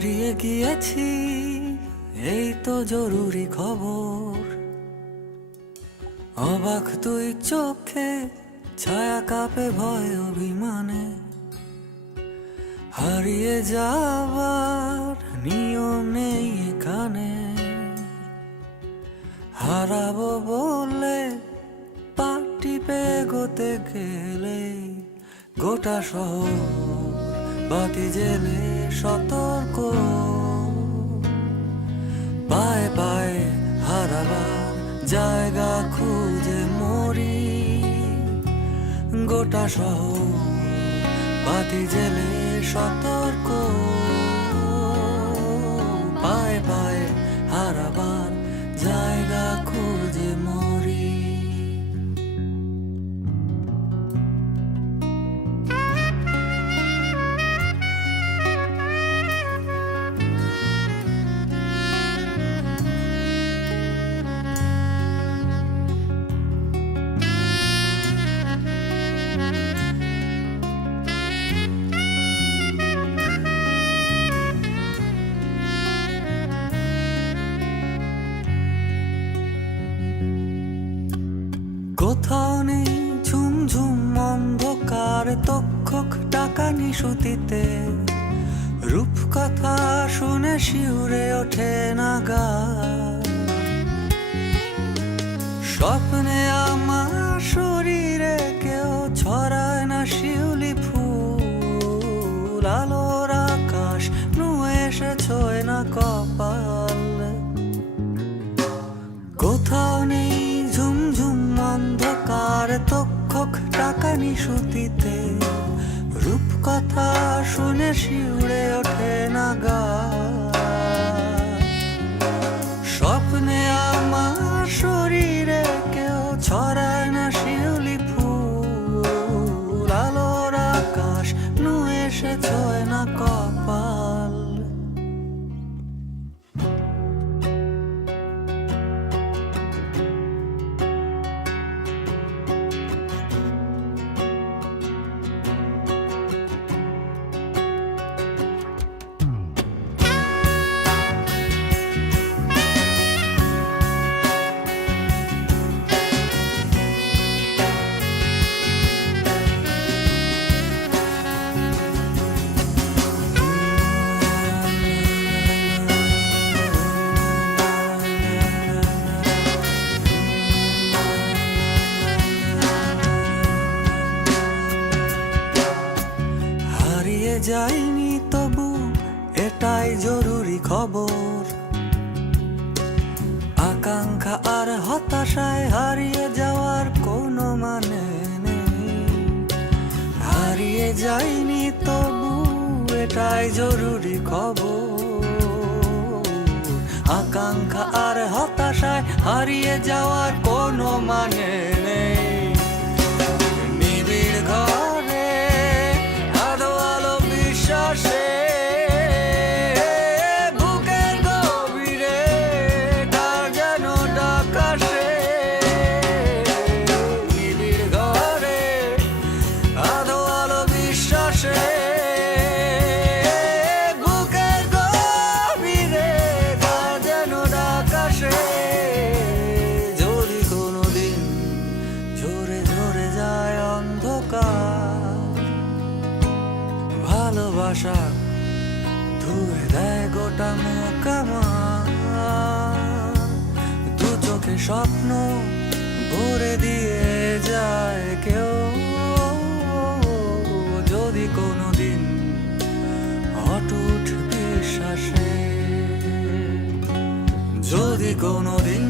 হারিয়ে গিয়েছি, এই তো জরুরি খবর। অবাক তুই চোখে, ছায়া কাঁপে ভয় অভিমানে। হারিয়ে যাবার নিয়ম নেই এখানে। হারাবো বলে পাটি পেগোতে গেলে গোটা শহর বাতি জেলে সতর্ক। পায়ে পায়ে হারাবার জায়গা খুঁজে মরি। গোটা শহর বাতি জেলে সতর্ক। পায়ে পায়ে হারাবার জায়গা খুঁজে মরি। কোথাও নেই ঝুমঝুম অন্ধকার, তক্ষক টাকা নিশুতিতে। রূপকথা শুনে শিউরে ওঠে না গা। স্বপ্নে আমার শরীরে কেউ ছড়ায় না শিউলি ফুল। আলোর আকাশ নুয়ে এসে ছোঁয় না কপাল। কোথাও নেই ঝুমঝুম অন্ধকার, তক্ষক টাকা নিশুতিতে। রূপকথা শুনে শিউরে ওঠে না গা। স্বপ্নে আমার শরীরে কেউ ছড়ায় না শিউলি ফুল। আলোর আকাশ নুয়ে এসে ছোঁয় না কপাল। যাইনি তবু এটাই জরুরি খবর। আকাঙ্ক্ষা আর হতাশায় হারিয়ে যাওয়ার কোনো মানে নেই। হারিয়ে যাইনি তবু এটাই জরুরি খবর। আকাঙ্ক্ষা আর হতাশায় হারিয়ে যাওয়ার কোনো মানে নেই। নিবিড় ঘরে বুকের গভীরে কার যেন ডাক আসে। নিবিড় ঘরে আধো আলো বিশ্বাসে। বুকের গভীরে কার যেন ডাক আসে। যদি কোনোদিন ঝরে ঝরে যায় অন্ধকার, ভালোবাসা ধুয়ে দেয় গোটা মুখ আমার। দু চোখে স্বপ্ন ভরে দিয়ে যায় কেউ। যদি কোনোদিন অটুট বিশ্বাসে, যদি কোনোদিন